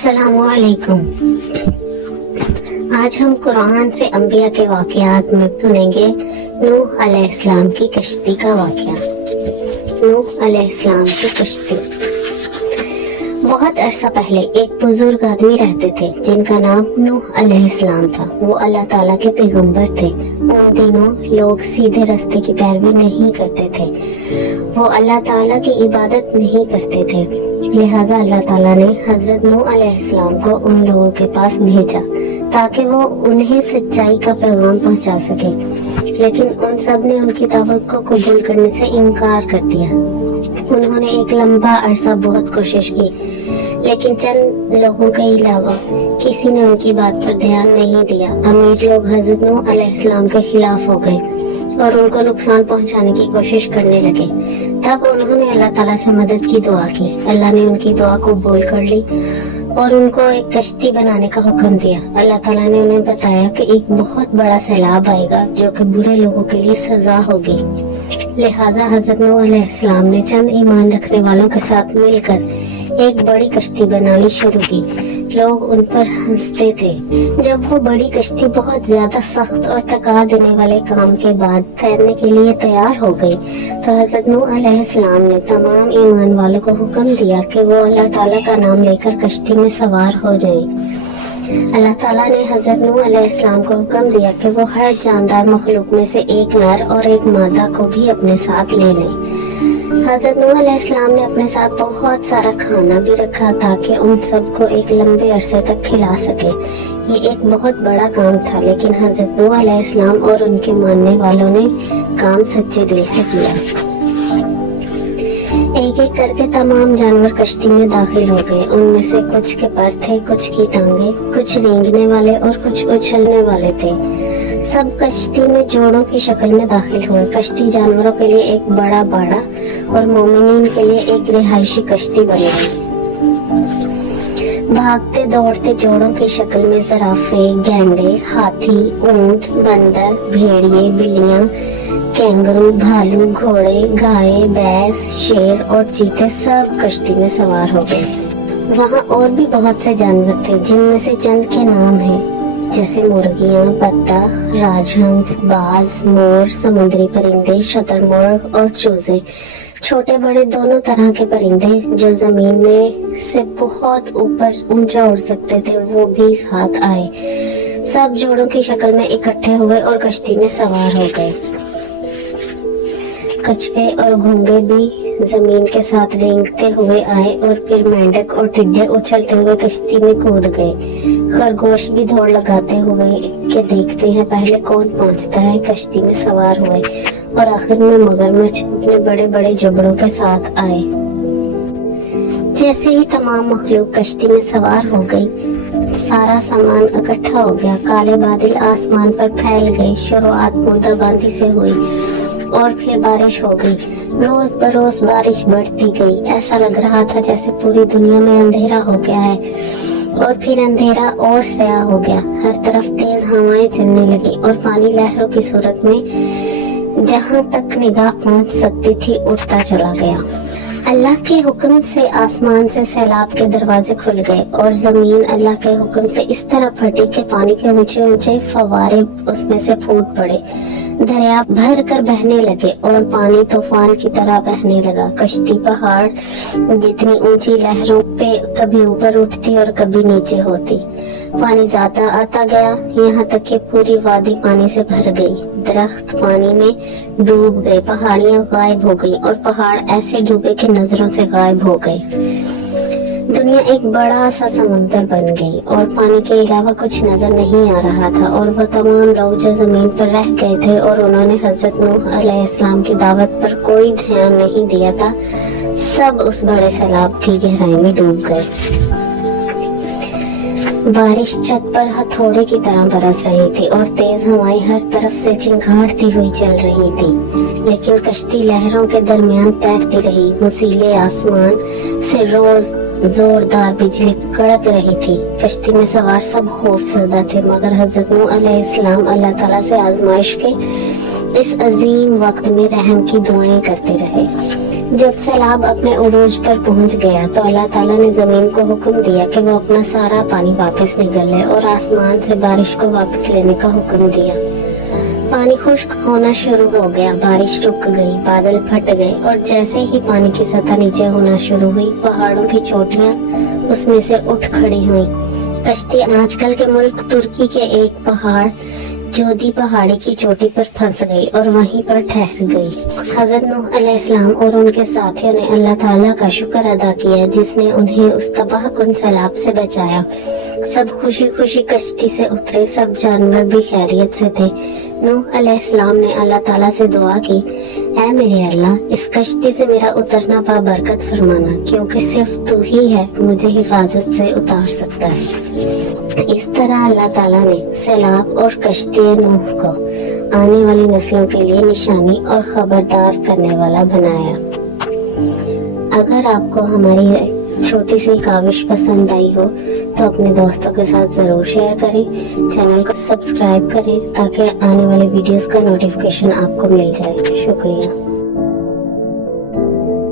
अस्सलाम वालेकुम। आज हम कुरान से अंबिया के वाक़यात में सुनेंगे नूह अलैहिस्सलाम की कश्ती का वाक़या। नूह अलैहिस्सलाम की कश्ती। बहुत अरसा पहले एक बुजुर्ग आदमी रहते थे जिनका नाम नूह अलैहिस्सलाम था। वो अल्लाह ताला के पैगंबर थे। उन दिनों लोग सीधे रास्ते की पैरवी नहीं करते थे। वो अल्लाह ताला की इबादत नहीं करते थे। लिहाजा अल्लाह ताला ने हजरत नूह अलैहिस्सलाम को उन लोगों के पास भेजा ताकि वो उन्हें सच्चाई का पैगाम पहुंचा सके, लेकिन उन सब ने उनकी दावत को कबूल करने से इनकार कर दिया। उन्होंने एक लंबा अरसा बहुत कोशिश की, लेकिन चंद लोगों के अलावा किसी ने उनकी बात पर ध्यान नहीं दिया। अमीर लोग हजरत नूह अलैहिस्सलाम के खिलाफ हो गए और उनको नुकसान पहुंचाने की कोशिश करने लगे। तब उन्होंने अल्लाह ताला से मदद की दुआ की। अल्लाह ने उनकी दुआ को कबूल कर ली और उनको एक कश्ती बनाने का हुक्म दिया। अल्लाह ताला ने उन्हें बताया कि एक बहुत बड़ा सैलाब आएगा जो कि बुरे लोगों के लिए सजा होगी। लिहाजा हजरत नूह अलैहिस्सलाम ने चंद ईमान रखने वालों के साथ मिलकर एक बड़ी कश्ती बनानी शुरू की। लोग उन पर हंसते थे। जब वो बड़ी कश्ती बहुत ज्यादा सख्त और थका देने वाले काम के बाद तैरने के लिए तैयार हो गई, तो हजरत नूह अलैहिस्सलाम ने तमाम ईमान वालों को हुक्म दिया कि वो अल्लाह ताला का नाम लेकर कश्ती में सवार हो जाएं। अल्लाह ताला ने हजरत नूह अलैहिस्सलाम को हुक्म दिया कि वो हर जानदार मखलूक में से एक नर और एक मादा को भी अपने साथ ले लें। हजरत नूह अलैहिस्सलाम ने अपने साथ बहुत सारा खाना भी रखा ताकि उन सबको एक लंबे अरसे तक खिला सके। ये एक बहुत बड़ा काम था, लेकिन हजरत नूह अलैहिस्सलाम और उनके मानने वालों ने काम सच्चे दिल से किया। एक एक करके तमाम जानवर कश्ती में दाखिल हो गए। उनमें से कुछ के पर थे, कुछ की टांगे, कुछ रेंगने वाले और कुछ उछलने वाले थे। सब कश्ती में जोड़ों की शक्ल में दाखिल हुए। कश्ती जानवरों के लिए एक बड़ा बाड़ा और मोमिनीन के लिए एक रिहायशी कश्ती बनी। भागते दौड़ते जोड़ों की शक्ल में जराफे, गैंडे, हाथी, ऊंट, बंदर, भेड़िए, बिल्लियां, कैंगरू, भालू, घोड़े, गाय, भैंस, शेर और चीते सब कश्ती में सवार हो गए। वहाँ और भी बहुत से जानवर थे जिनमें से चंद के नाम हैं, जैसे मुर्गियाँ, बत्तख, राजहंस, बाज, मोर, समुद्री परिंदे, शतरमुर्ग और चूजे। छोटे बड़े दोनों तरह के परिंदे जो जमीन में से बहुत ऊपर ऊंचा उड़ सकते थे, वो भी साथ आए। सब जोड़ों की शक्ल में इकट्ठे हुए और कश्ती में सवार हो गए। कछुए और घोंगे भी जमीन के साथ रेंगते हुए आए और फिर मेंढक और टिड्डे उछलते हुए कश्ती में कूद गए। खरगोश भी दौड़ लगाते हुए कि देखते हैं पहले कौन पहुंचता है, कश्ती में सवार हुए और आखिर में मगरमच्छ अपने बड़े बड़े जबड़ों के साथ आए। जैसे ही तमाम मखलूक कश्ती में सवार हो गई, सारा सामान इकट्ठा हो गया। काले बादल आसमान पर फैल गए। शुरुआत बूंदाबांदी से हुई और फिर बारिश हो गई। रोज बरोज बारिश बढ़ती गई। ऐसा लग रहा था जैसे पूरी दुनिया में अंधेरा हो गया है। और फिर अंधेरा और स्याह हो गया। हर तरफ तेज हवाएं चलने लगी और पानी लहरों की सूरत में जहां तक निगाह पहुंच सकती थी उठता चला गया। अल्लाह के हुक्म से आसमान से सैलाब के दरवाजे खुल गए और जमीन अल्लाह के हुक्म से इस तरह फटी कि पानी के ऊंचे ऊंचे फव्वारे उसमें से फूट पड़े। दरिया भर कर बहने लगे और पानी तूफान की तरह बहने लगा। कश्ती पहाड़ जितनी ऊंची लहरों पे कभी ऊपर उठती और कभी नीचे होती। पानी ज्यादा आता गया, यहाँ तक कि पूरी वादी पानी से भर गई। दरख्त पानी में डूब गए, पहाड़ियां गायब हो गई और पहाड़ ऐसे डूबे कि नजरों से गायब हो गए। दुनिया एक बड़ा सा समुंदर बन गई और पानी के अलावा कुछ नजर नहीं आ रहा था। और वो तमाम लोग जो जमीन पर रह गए थे और उन्होंने हजरत नूह अलैहिस्सलाम की दावत पर कोई ध्यान नहीं दिया था, सब उस बड़े सैलाब की गहराई में डूब गए। बारिश छत पर हथौड़े की तरह बरस रही थी और तेज हवाएं हर तरफ से चिंगाड़ती हुई चल रही थी, लेकिन कश्ती लहरों के दरमियान तैरती रही। हुसीले आसमान से रोज जोरदार बिजली कड़क रही थी। कश्ती में सवार सब खौफजदा थे, मगर हजरत नूह अलैहिस्सलाम अल्लाह ताला से आजमाइश के इस अजीम वक्त में रहम की दुआएं करते रहे। जब सैलाब अपने उरूज पर पहुंच गया तो अल्लाह ताला ने जमीन को हुक्म दिया कि वो अपना सारा पानी वापस निगल ले और आसमान से बारिश को वापस लेने का हुक्म दिया। पानी खुश्क होना शुरू हो गया, बारिश रुक गई, बादल फट गए और जैसे ही पानी की सतह नीचे होना शुरू हुई, पहाड़ों की चोटियां उसमें से उठ खड़ी हुई। कश्ती आजकल के मुल्क तुर्की के एक पहाड़ जोधी पहाड़ी की चोटी पर फंस गई और वहीं पर ठहर गई। हजरत नूह अलैहिस्सलाम और उनके साथियों ने अल्लाह ताला का शुक्र अदा किया जिसने उन्हें उस तबाहकुन सैलाब से बचाया। सब खुशी खुशी कश्ती से उतरे, सब जानवर भी खैरियत से थे। नूह अलैहिस्सलाम ने अल्लाह ताला से दुआ की, ऐ मेरे अल्लाह, इस कश्ती से मेरा उतरना बाबरकत फरमाना, क्योंकि सिर्फ तू ही है मुझे हिफाजत से उतार सकता है। इस तरह अल्लाह ताला ने सैलाब और कश्ती नूह को आने वाली नस्लों के लिए निशानी और खबरदार करने वाला बनाया। अगर आपको हमारी छोटी सी काविश पसंद आई हो तो अपने दोस्तों के साथ जरूर शेयर करें, चैनल को सब्सक्राइब करें ताकि आने वाले वीडियोस का नोटिफिकेशन आपको मिल जाए। शुक्रिया।